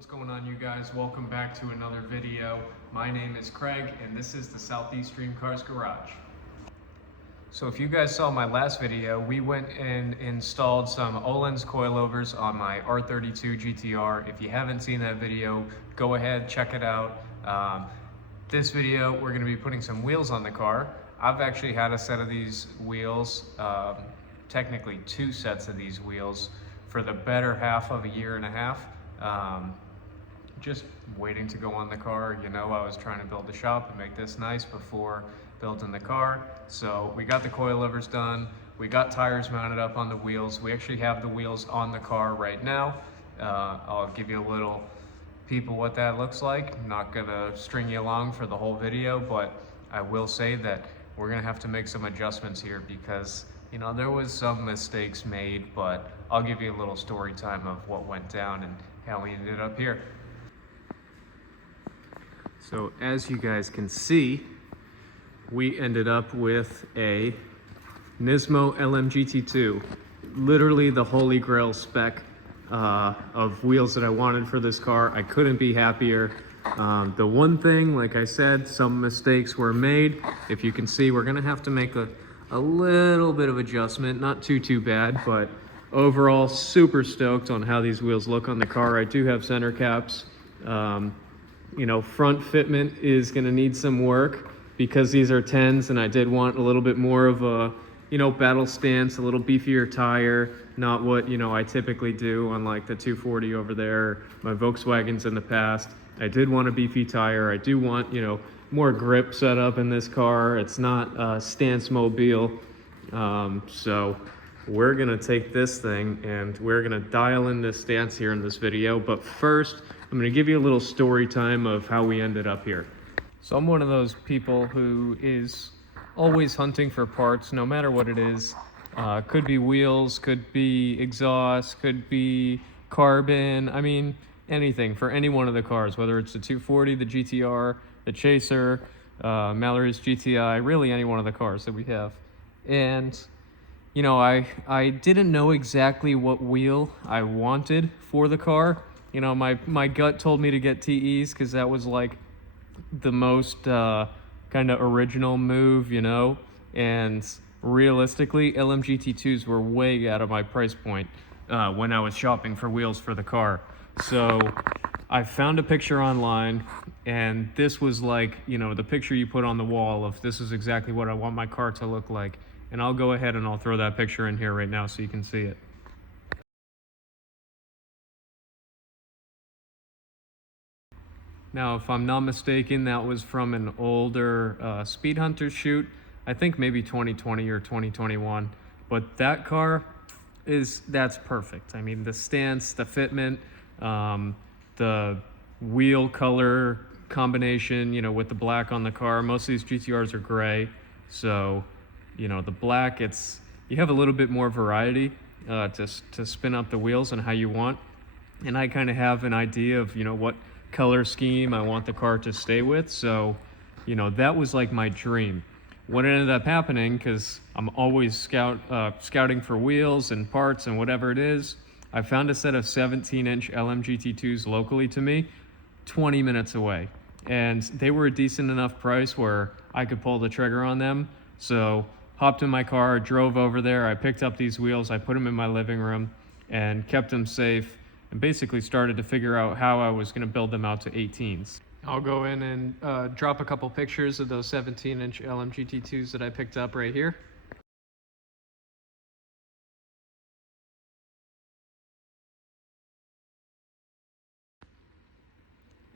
What's going on, you guys? Welcome back to another video. My name is Craig and this is the Southeast Dream Cars Garage. So if you guys saw my last video, we went and installed some Öhlins coilovers on my R32 GTR. If you haven't seen that video, go ahead, check it out. This video, we're going to be putting some wheels on the car. I've actually had a set of these wheels, technically two sets of these wheels, for the better half of a year and a half. Just waiting to go on the car. You know, I was trying to build the shop and make this nice before building the car. So we got the coilovers done. We got tires mounted up on the wheels. We actually have the wheels on the car right now. I'll give you a little peep of what that looks like. I'm not gonna string you along for the whole video, but I will say that we're gonna have to make some adjustments here because, you know, there was some mistakes made, but I'll give you a little story time of what went down and how we ended up here. So as you guys can see, we ended up with a Nismo LMGT2, literally the holy grail spec of wheels that I wanted for this car. I couldn't be happier. The one thing, like I said, some mistakes were made. If you can see, we're gonna have to make a little bit of adjustment, not too bad, but overall super stoked on how these wheels look on the car. I do have center caps. You know, front fitment is going to need some work because these are 10s and I did want a little bit more of a, you know, battle stance, a little beefier tire, not what, you know, I typically do on like the 240 over there, my Volkswagens in the past. I did want a beefy tire. I do want, you know, more grip setup in this car. It's not a stance mobile. So we're gonna take this thing and we're gonna dial in this stance here in this video. But first, I'm gonna give you a little story time of how we ended up here. So I'm one of those people who is always hunting for parts, no matter what it is. Could be wheels, could be exhaust, could be carbon. I mean, anything for any one of the cars, whether it's the 240, the GTR, the Chaser, Mallory's GTI, really any one of the cars that we have. And you know, I didn't know exactly what wheel I wanted for the car. You know, my gut told me to get TEs because that was like the most kind of original move, you know. And realistically, LMGT2s were way out of my price point when I was shopping for wheels for the car. So I found a picture online, and this was like, you know, the picture you put on the wall of this is exactly what I want my car to look like. And I'll go ahead and I'll throw that picture in here right now so you can see it. Now, if I'm not mistaken, that was from an older Speed Hunter shoot. I think maybe 2020 or 2021. But that car that's perfect. I mean, the stance, the fitment, the wheel color combination, you know, with the black on the car. Most of these GTRs are gray. So, you know, the black, you have a little bit more variety to spin up the wheels and how you want. And I kind of have an idea of, you know, what color scheme I want the car to stay with. So, you know, that was like my dream. What ended up happening, because I'm always scouting for wheels and parts and whatever it is, I found a set of 17-inch LMGT2s locally to me, 20 minutes away. And they were a decent enough price where I could pull the trigger on them. So hopped in my car, drove over there, I picked up these wheels, I put them in my living room and kept them safe, and basically started to figure out how I was going to build them out to 18s. I'll go in and drop a couple pictures of those 17-inch LMGT2s that I picked up right here.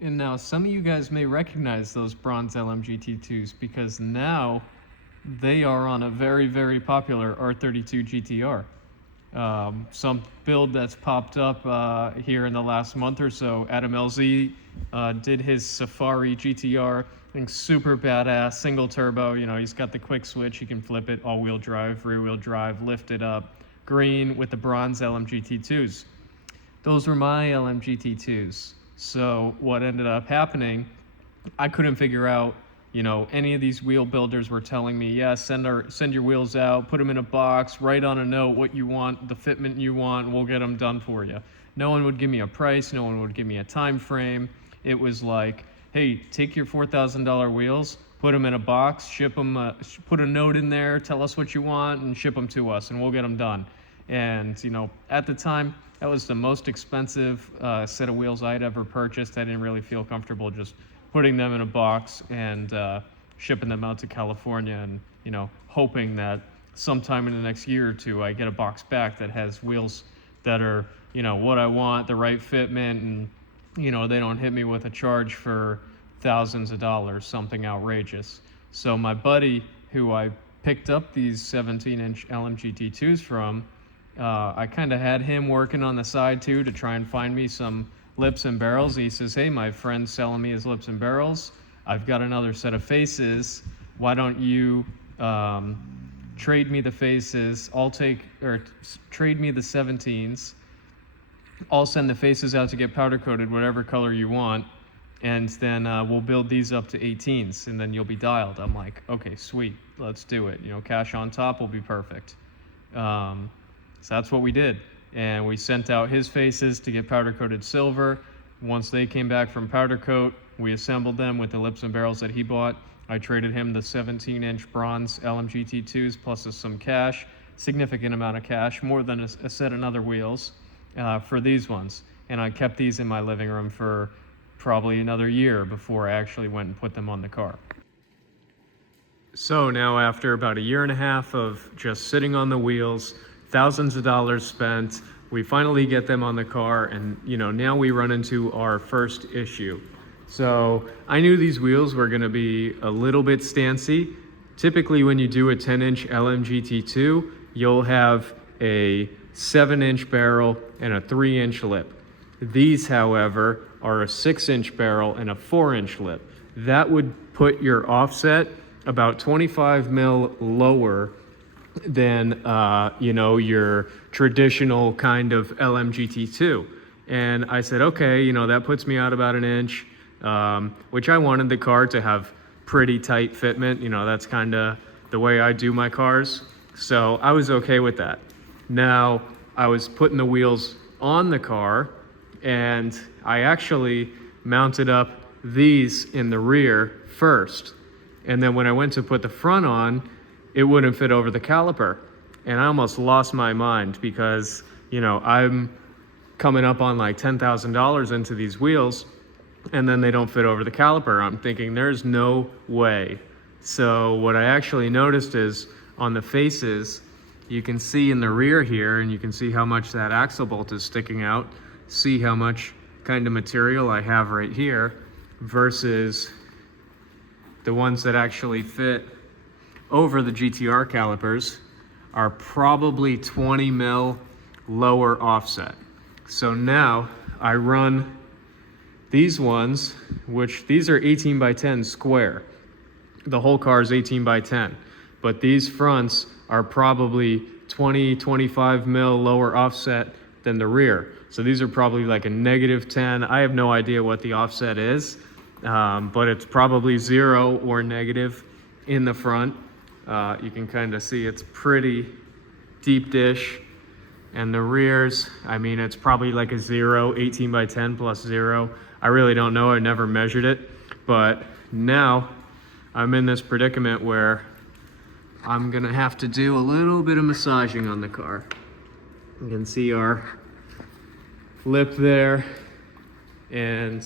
And now some of you guys may recognize those bronze LMGT2s because now they are on a very popular R32 GTR. Some build that's popped up here in the last month or so. Adam LZ did his Safari GTR. I think super badass, single turbo. You know, he's got the quick switch. You can flip it, all-wheel drive, rear-wheel drive, lift it up. Green with the bronze LMGT2s. Those were my LMGT2s. So what ended up happening, I couldn't figure out You know, any of these wheel builders were telling me, yeah, send your wheels out, put them in a box, write on a note what you want, the fitment you want, and we'll get them done for you. No one would give me a price, no one would give me a time frame. It was like, hey, take your $4,000 wheels, put them in a box, ship them, put a note in there, tell us what you want, and ship them to us, and we'll get them done. And, you know, at the time, that was the most expensive set of wheels I'd ever purchased. I didn't really feel comfortable just putting them in a box and shipping them out to California and, you know, hoping that sometime in the next year or two I get a box back that has wheels that are, you know, what I want, the right fitment, and, you know, they don't hit me with a charge for thousands of dollars, something outrageous. So my buddy, who I picked up these 17-inch LMGT2s from, I kind of had him working on the side too to try and find me some lips and barrels. He says, hey, my friend's selling me his lips and barrels. I've got another set of faces. Why don't you trade me the faces? Trade me the 17s. I'll send the faces out to get powder coated, whatever color you want. And then we'll build these up to 18s, and then you'll be dialed. I'm like, okay, sweet, let's do it. You know, cash on top will be perfect. So that's what we did. And we sent out his faces to get powder coated silver. Once they came back from powder coat, we assembled them with the lips and barrels that he bought. I traded him the 17-inch bronze LMGT2s plus some cash, significant amount of cash, more than a set of other wheels for these ones. And I kept these in my living room for probably another year before I actually went and put them on the car. So now, after about a year and a half of just sitting on the wheels, thousands of dollars spent, we finally get them on the car, and, you know, now we run into our first issue. So I knew these wheels were going to be a little bit stancy. Typically when you do a 10-inch LMGT2, you'll have a 7-inch barrel and a 3-inch lip. These, however, are a 6-inch barrel and a 4-inch lip. That would put your offset about 25 mil lower than you know, your traditional kind of LMGT2. And I said, okay, you know, that puts me out about an inch, which I wanted the car to have pretty tight fitment. You know, that's kind of the way I do my cars. So I was okay with that. Now I was putting the wheels on the car, and I actually mounted up these in the rear first. And then when I went to put the front on, it wouldn't fit over the caliper. And I almost lost my mind because, you know, I'm coming up on like $10,000 into these wheels, and then they don't fit over the caliper. I'm thinking there's no way. So what I actually noticed is on the faces, you can see in the rear here, and you can see how much that axle bolt is sticking out. See how much kind of material I have right here versus the ones that actually fit over the GTR calipers are probably 20 mil lower offset. So now I run these ones, which these are 18 by 10 square. The whole car is 18 by 10, but these fronts are probably 20, 25 mil lower offset than the rear. So these are probably like a -10. I have no idea what the offset is, but it's probably 0 or negative in the front. You can kind of see it's pretty deep dish. And the rears, I mean, it's probably like a 0, 18 by 10 plus 0. I really don't know, I never measured it. But now I'm in this predicament where I'm gonna have to do a little bit of massaging on the car. You can see our lip there, and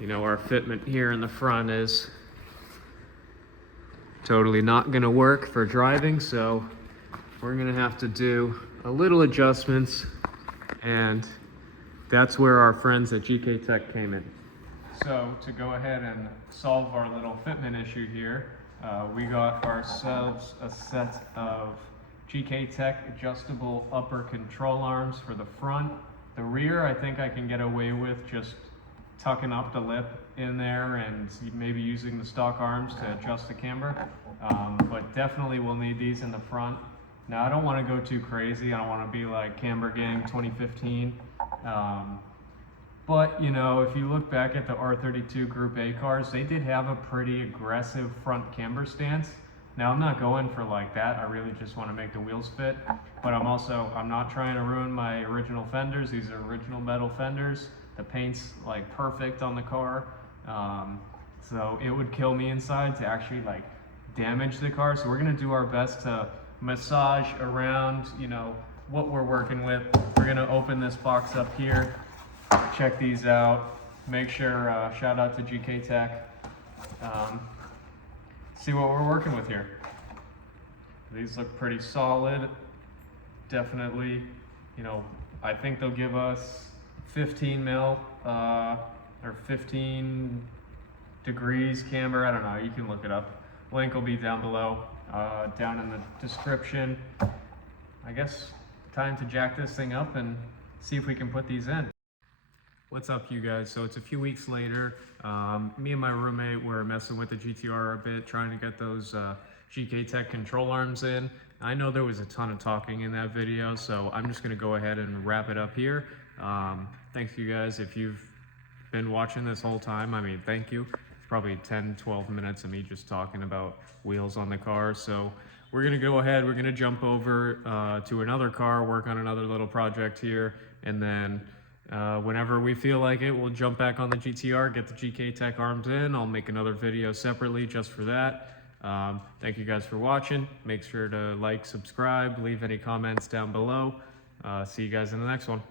you know, our fitment here in the front is totally not gonna work for driving, so we're gonna have to do a little adjustments, and that's where our friends at GKTech came in. So to go ahead and solve our little fitment issue here, we got ourselves a set of GKTech adjustable upper control arms for the front. The rear, I think I can get away with just tucking up the lip in there and maybe using the stock arms to adjust the camber, but definitely we'll need these in the front. Now, I don't want to go too crazy. I don't want to be like Camber Gang 2015. But, you know, if you look back at the R32 Group A cars, they did have a pretty aggressive front camber stance. Now, I'm not going for like that. I really just want to make the wheels fit. But I'm not trying to ruin my original fenders. These are original metal fenders. The paint's like perfect on the car. So it would kill me inside to actually like damage the car. So we're going to do our best to massage around, you know, what we're working with. We're going to open this box up here. Check these out. Make sure, shout out to GKTech. See what we're working with here. These look pretty solid. Definitely, you know, I think they'll give us 15 mil or 15 degrees camber. I don't know, you can look it up. Link will be down below, down in the description. I guess time to jack this thing up and see if we can put these in. What's up, you guys? So it's a few weeks later. Me and my roommate were messing with the GTR a bit, trying to get those GKTech control arms in. I know there was a ton of talking in that video, so I'm just gonna go ahead and wrap it up here. Thanks, you guys. If you've been watching this whole time, I mean, thank you. It's probably 10-12 minutes of me just talking about wheels on the car. So we're gonna go ahead, we're gonna jump over to another car, work on another little project here, and then whenever we feel like it, we'll jump back on the GTR, get the GKTech arms in. I'll make another video separately just for that. Thank you guys for watching. Make sure to like, subscribe, leave any comments down below. See you guys in the next one.